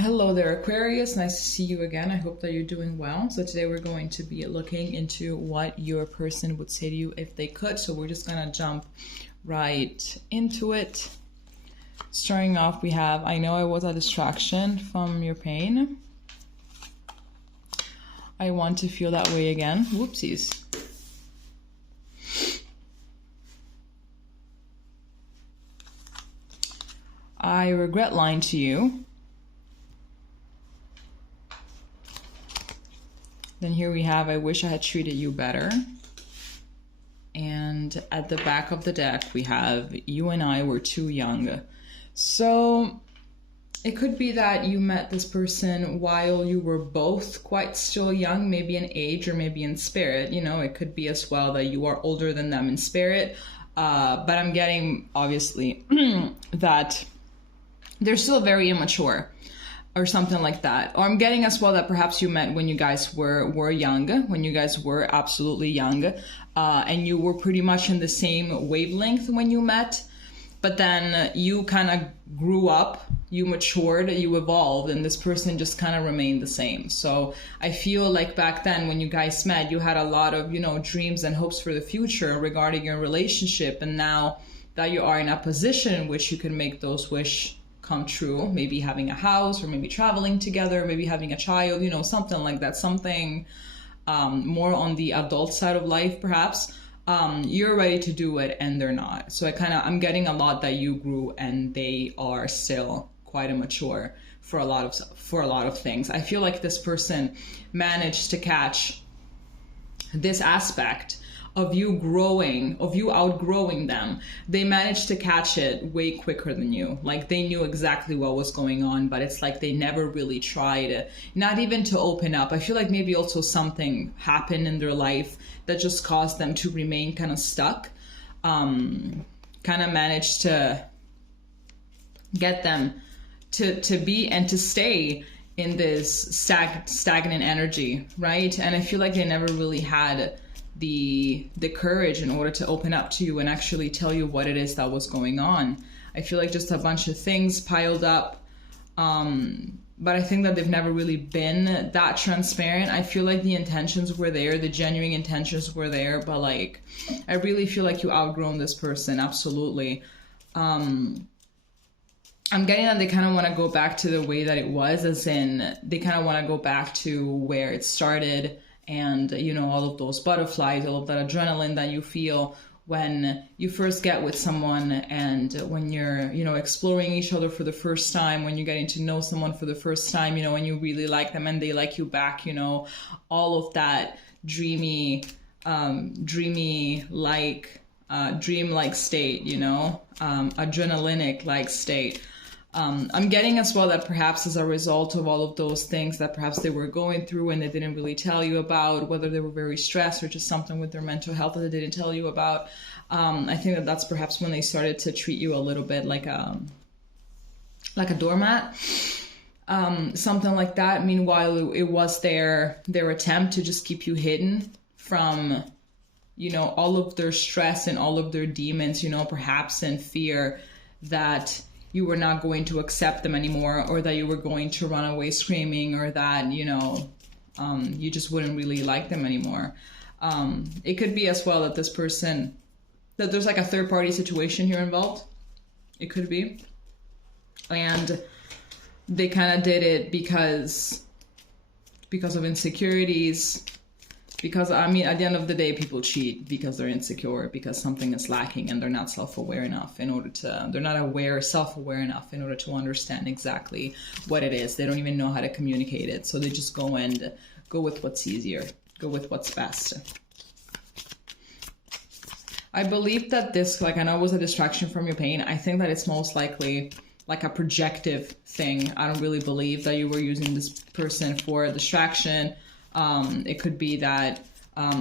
Hello there, Aquarius. Nice to see you again. I hope that you're doing well. So today we're going to be looking into what your person would say to you if they could. So we're just going to jump right into it. Starting off, we have, I know I was a distraction from your pain. I want to feel that way again. Whoopsies. I regret lying to you. Then here we have, I wish I had treated you better. And at the back of the deck, we have, you and I were too young. So it could be that you met this person while you were both quite still young, maybe in age or maybe in spirit. You know, it could be as well that you are older than them in spirit. But I'm getting, obviously, that they're still very immature. Or something like that. Or I'm getting as well that perhaps you met when you guys were young, when you guys were absolutely young, and you were pretty much in the same wavelength when you met, but then you kind of grew up, you matured, you evolved, and this person just kind of remained the same. So I feel like back then when you guys met, you had a lot of, you know, dreams and hopes for the future regarding your relationship, and now that you are in a position in which you can make those wishes come true, maybe having a house or maybe traveling together, maybe having a child, you know, something like that, something more on the adult side of life perhaps, you're ready to do it and they're not. So I'm getting a lot that you grew and they are still quite immature for a lot of things. I feel like this person managed to catch this aspect of you growing, of you outgrowing them. They managed to catch it way quicker than you. Like they knew exactly what was going on, but it's like they never really tried, not even to open up. I feel like maybe also something happened in their life that just caused them to remain kind of stuck. Kind of managed to get them to be and to stay in this stagnant energy, right? And I feel like they never really had the courage in order to open up to you and actually tell you what it is that was going on. I feel like just a bunch of things piled up, but I think that they've never really been that transparent. I feel like the intentions were there, the genuine intentions were there, but like I really feel like you outgrown this person, absolutely. I'm getting that they kind of want to go back to the way that it was, as in they kind of want to go back to where it started. And, you know, all of those butterflies, all of that adrenaline that you feel when you first get with someone and when you're, you know, exploring each other for the first time, when you're getting to know someone for the first time, you know, when you really like them and they like you back, you know, all of that dreamy dreamlike state, you know, adrenalinic like state. I'm getting as well that perhaps as a result of all of those things that perhaps they were going through and they didn't really tell you about, whether they were very stressed or just something with their mental health that they didn't tell you about, I think that that's perhaps when they started to treat you a little bit like a doormat, something like that. Meanwhile, it was their attempt to just keep you hidden from, you know, all of their stress and all of their demons, you know, perhaps in fear that you were not going to accept them anymore, or that you were going to run away screaming, or that, you know, you just wouldn't really like them anymore. It could be as well that this person, that there's like a third party situation here involved. It could be. And they kind of did it because of insecurities. Because, I mean, at the end of the day, people cheat because they're insecure, because something is lacking and they're not self-aware enough they're not self-aware enough in order to understand exactly what it is. They don't even know how to communicate it. So they just go with what's easier, go with what's best. I believe that this, like, I know it was a distraction from your pain. I think that it's most likely like a projective thing. I don't really believe that you were using this person for a distraction. It could be that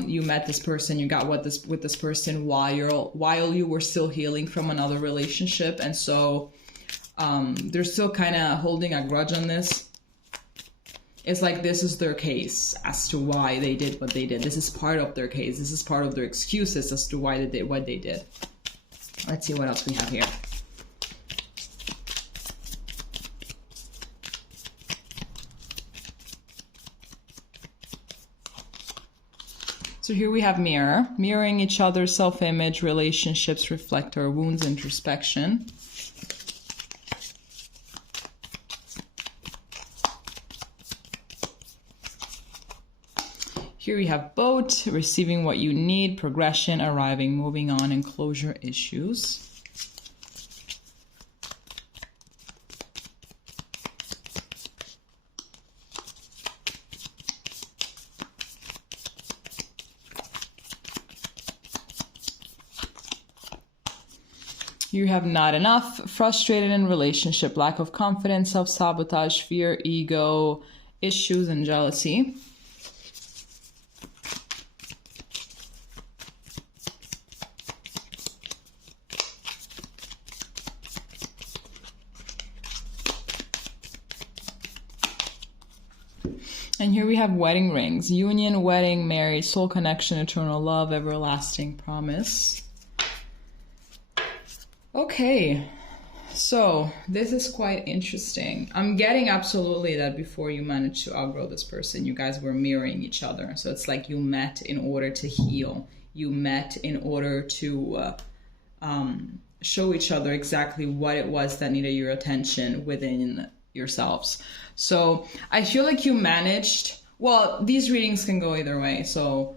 you met this person, you got with this person while you were still healing from another relationship, and so they're still kind of holding a grudge on this. It's like this is their case as to why they did what they did. This is part of their case. This is part of their excuses as to why they did what they did. Let's see what else we have here. So here we have mirror. Mirroring each other, self-image, relationships reflect our wounds, introspection. Here we have boat, receiving what you need, progression, arriving, moving on, and closure issues. You have not enough, frustrated in relationship, lack of confidence, self-sabotage, fear, ego, issues, and jealousy. And here we have wedding rings, union, wedding, marriage, soul connection, eternal love, everlasting promise. Okay, so this is quite interesting. I'm getting absolutely that before you managed to outgrow this person, you guys were mirroring each other. So it's like you met in order to heal. You met in order to show each other exactly what it was that needed your attention within yourselves. So I feel like you managed, well, these readings can go either way. So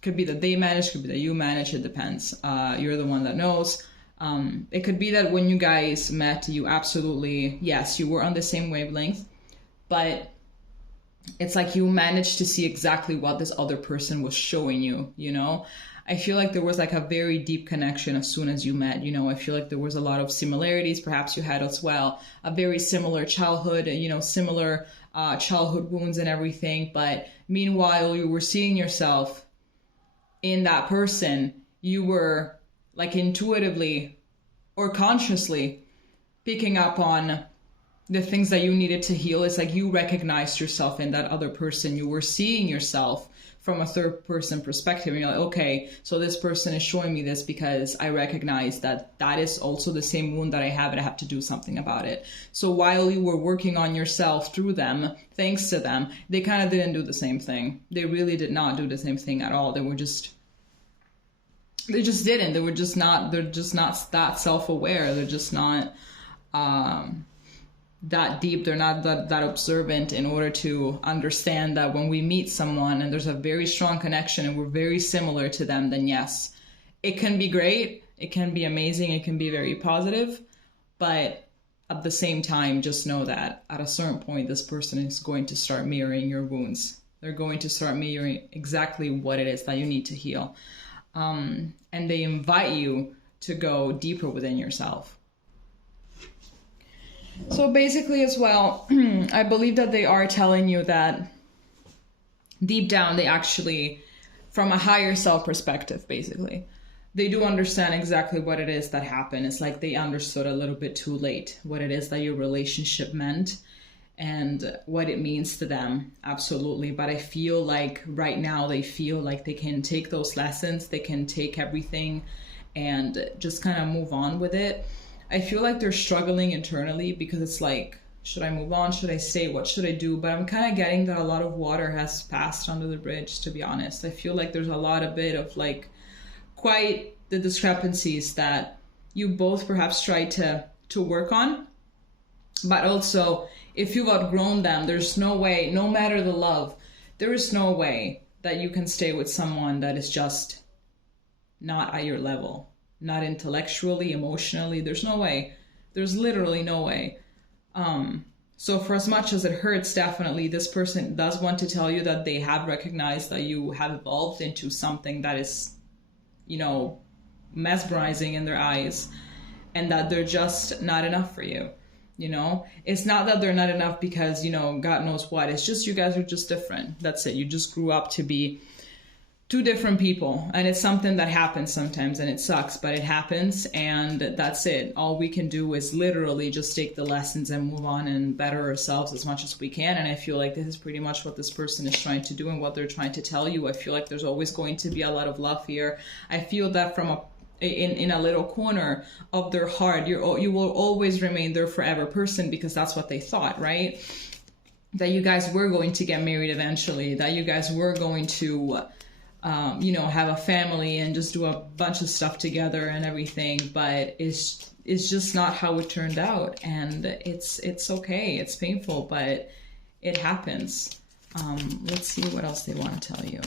could be that they manage, could be that you manage, it depends. You're the one that knows. It could be that when you guys met, you absolutely, yes, you were on the same wavelength, but it's like you managed to see exactly what this other person was showing you, you know? I feel like there was like a very deep connection as soon as you met, you know? I feel like there was a lot of similarities, perhaps you had as well, a very similar childhood, you know, similar childhood wounds and everything, but meanwhile, you were seeing yourself in that person. You were like intuitively or consciously picking up on the things that you needed to heal. It's like you recognized yourself in that other person. You were seeing yourself from a third person perspective. And you're like, okay, so this person is showing me this because I recognize that that is also the same wound that I have and I have to do something about it. So while you were working on yourself through them, thanks to them, they kind of didn't do the same thing. They really did not do the same thing at all. They just didn't. They're just not that self-aware. They're just not that deep. They're not that observant in order to understand that when we meet someone and there's a very strong connection and we're very similar to them, then yes, it can be great. It can be amazing. It can be very positive. But at the same time, just know that at a certain point, this person is going to start mirroring your wounds. They're going to start mirroring exactly what it is that you need to heal. And they invite you to go deeper within yourself. So basically as well, I believe that they are telling you that deep down, they actually, from a higher self perspective, basically, they do understand exactly what it is that happened. It's like they understood a little bit too late what it is that your relationship meant and what it means to them. Absolutely. But I feel like right now they feel like they can take those lessons, they can take everything and just kind of move on with it. I feel like they're struggling internally because it's like, should I move on? Should I stay? What should I do? But I'm kind of getting that a lot of water has passed under the bridge, to be honest. I feel like there's a bit of like quite the discrepancies that you both perhaps tried to work on. But also, if you've outgrown them, there's no way, no matter the love, there is no way that you can stay with someone that is just not at your level. Not intellectually, emotionally, there's no way. There's literally no way. So for as much as it hurts, definitely, this person does want to tell you that they have recognized that you have evolved into something that is, you know, mesmerizing in their eyes and that they're just not enough for you. You know, it's not that they're not enough because, you know, God knows what. It's just you guys are just different. That's it. You just grew up to be two different people, and it's something that happens sometimes, and it sucks, but it happens, and that's it. All we can do is literally just take the lessons and move on and better ourselves as much as we can. And I feel like this is pretty much what this person is trying to do and what they're trying to tell you. I feel like there's always going to be a lot of love here. I feel that from in a little corner of their heart, you will always remain their forever person because that's what they thought, right? that you guys were going to get married eventually, that you guys were going to, you know, have a family and just do a bunch of stuff together and everything, but it's just not how it turned out. And it's okay. It's painful, but it happens. Let's see what else they want to tell you.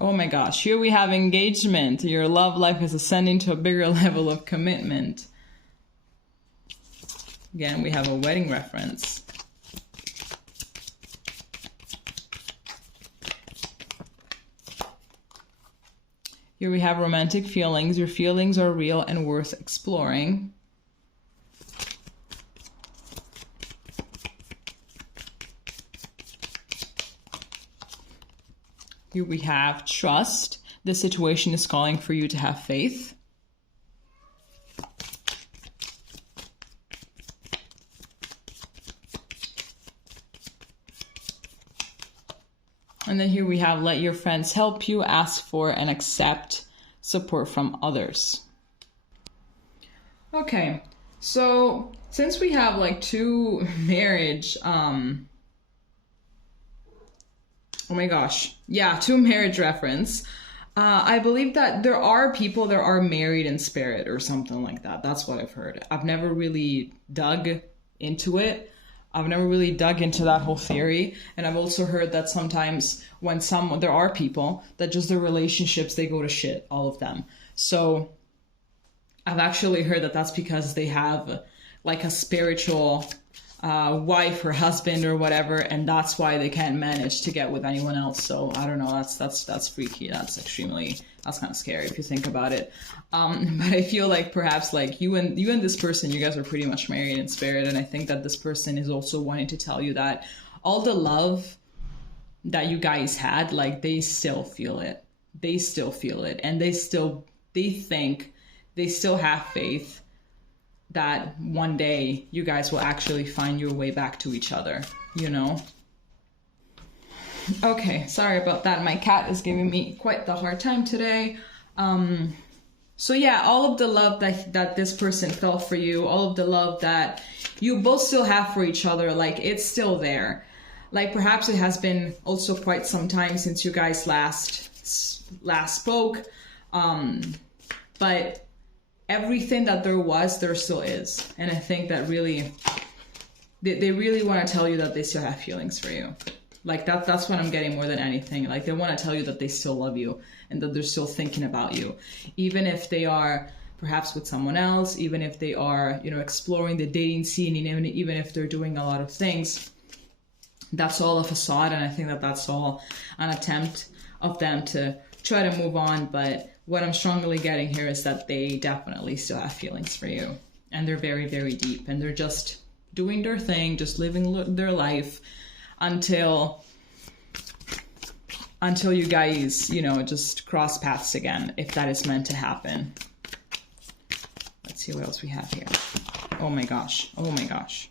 Oh my gosh, here we have engagement. Your love life is ascending to a bigger level of commitment. Again, we have a wedding reference. Here we have romantic feelings. Your feelings are real and worth exploring. Here we have trust. The situation is calling for you to have faith. And then here we have let your friends help you, ask for and accept support from others. Okay, so since we have like two marriage, oh my gosh, yeah, two marriage reference. I believe that there are people that are married in spirit or something like that. That's what I've heard. I've never really dug into it. I've never really dug into that whole theory. And I've also heard that sometimes when there are people that just their relationships, they go to shit, all of them. So I've actually heard that that's because they have like a spiritual wife or husband or whatever, and that's why they can't manage to get with anyone else. So I don't know, that's freaky. That's kind of scary if you think about it. But I feel like perhaps like you and this person, you guys are pretty much married in spirit, and I think that this person is also wanting to tell you that all the love that you guys had, like they still feel it. They still feel it, and they still have faith that one day you guys will actually find your way back to each other, you know? Okay, sorry about that. My cat is giving me quite the hard time today. So yeah, all of the love that this person felt for you, all of the love that you both still have for each other, like it's still there. Like perhaps it has been also quite some time since you guys last spoke, but everything that there still is. And I think that really, they really want to tell you that they still have feelings for you. Like that's what I'm getting more than anything. Like they want to tell you that they still love you and that they're still thinking about you. Even if they are perhaps with someone else, even if they are, you know, exploring the dating scene, and even if they're doing a lot of things, that's all a facade. And I think that that's all an attempt of them to try to move on. But what I'm strongly getting here is that they definitely still have feelings for you, and they're very, very deep, and they're just doing their thing, just living their life until you guys, you know, just cross paths again, if that is meant to happen. Let's see what else we have here. Oh my gosh. Oh my gosh.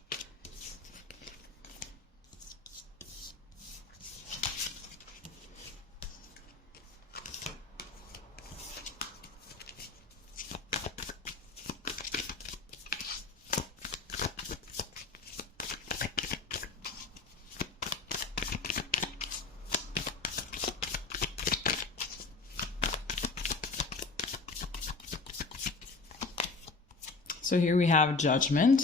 So here we have Judgment.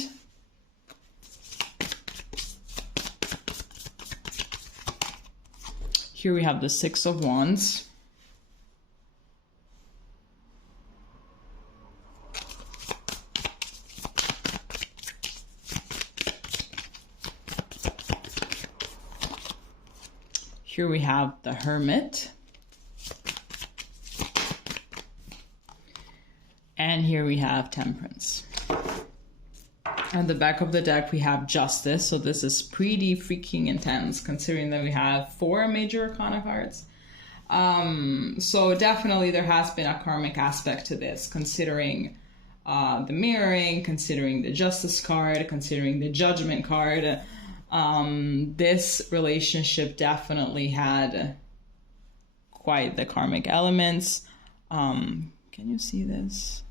Here we have the Six of Wands. Here we have the Hermit. And here we have Temperance. At the back of the deck, we have Justice. So this is pretty freaking intense, considering that we have 4 major arcana cards. So definitely there has been a karmic aspect to this, considering the mirroring, considering the Justice card, considering the Judgment card. This relationship definitely had quite the karmic elements. Can you see this?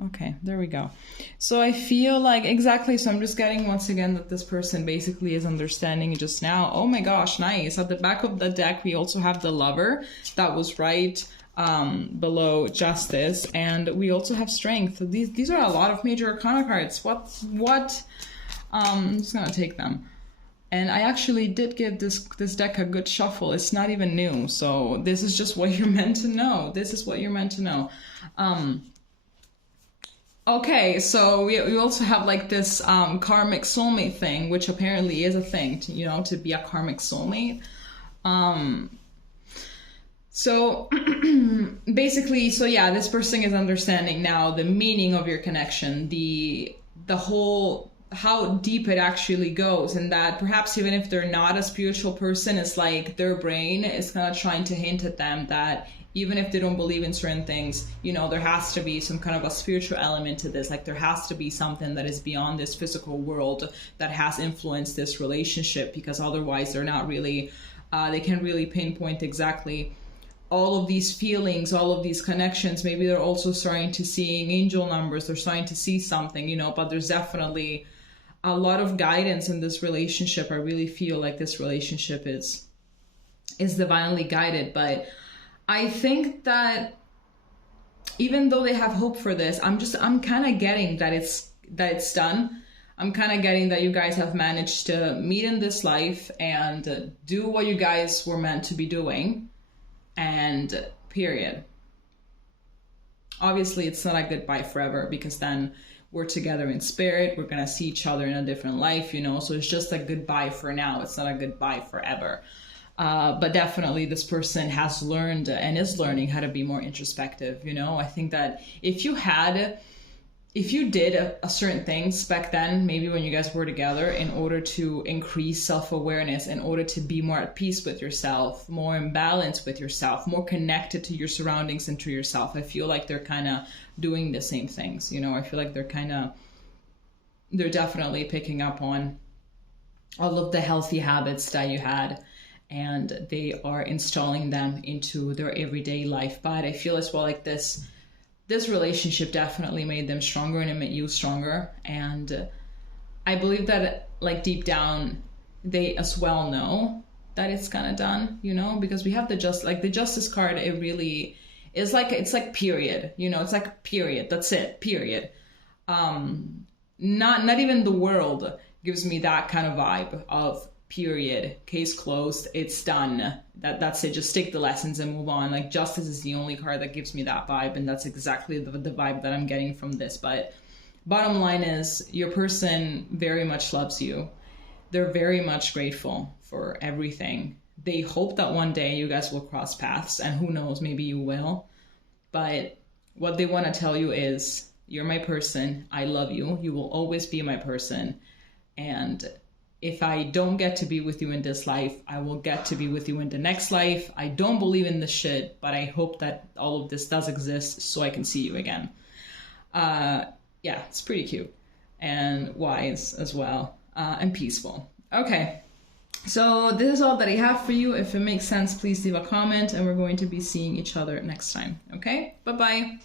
Okay, there we go. So I feel like, exactly, so I'm just getting once again that this person basically is understanding just now. Oh my gosh, nice. At the back of the deck, we also have the Lover. That was right below Justice. And we also have Strength. These are a lot of major arcana cards. What? I'm just gonna take them. And I actually did give this deck a good shuffle. It's not even new. So this is just what you're meant to know. This is what you're meant to know. Okay, so we also have like this karmic soulmate thing, which apparently is a thing, to be a karmic soulmate. So basically, so yeah, this person is understanding now the meaning of your connection, the whole, how deep it actually goes, and that perhaps even if they're not a spiritual person, it's like their brain is kind of trying to hint at them that even if they don't believe in certain things, there has to be some kind of a spiritual element to this. Like there has to be something that is beyond this physical world that has influenced this relationship, because otherwise they're not really, they can't really pinpoint exactly all of these feelings, all of these connections. Maybe they're also starting to seeing angel numbers. They're starting to see something, but there's definitely a lot of guidance in this relationship. I really feel like this relationship is divinely guided. But I think that even though they have hope for this, I'm kind of getting that it's done. I'm kind of getting that you guys have managed to meet in this life and do what you guys were meant to be doing, and period. Obviously, it's not a goodbye forever, because then we're together in spirit. We're going to see each other in a different life, so it's just a goodbye for now. It's not a goodbye forever. But definitely this person has learned and is learning how to be more introspective. I think that if you did a certain things back then, maybe when you guys were together, in order to increase self-awareness, in order to be more at peace with yourself, more in balance with yourself, more connected to your surroundings and to yourself, I feel like they're kind of doing the same things. I feel like they're definitely picking up on all of the healthy habits that you had, and they are installing them into their everyday life. But I feel as well like this relationship definitely made them stronger, and it made you stronger. And I believe that like deep down, they as well know that it's kind of done, because we have the Justice card. It really is like, it's like period, it's like period. That's it, period. Not even the world gives me that kind of vibe of period, case closed, it's done, that's it, just take the lessons and move on. Like Justice is the only card that gives me that vibe, and that's exactly the vibe that I'm getting from this. But bottom line is, your person very much loves you. They're very much grateful for everything. They hope that one day you guys will cross paths, and who knows, maybe you will. But what they want to tell you is, you're my person, I love you, you will always be my person, and if I don't get to be with you in this life, I will get to be with you in the next life. I don't believe in this shit, but I hope that all of this does exist so I can see you again. Yeah, it's pretty cute and wise as well, and peaceful. Okay, so this is all that I have for you. If it makes sense, please leave a comment, and we're going to be seeing each other next time. Okay, bye-bye.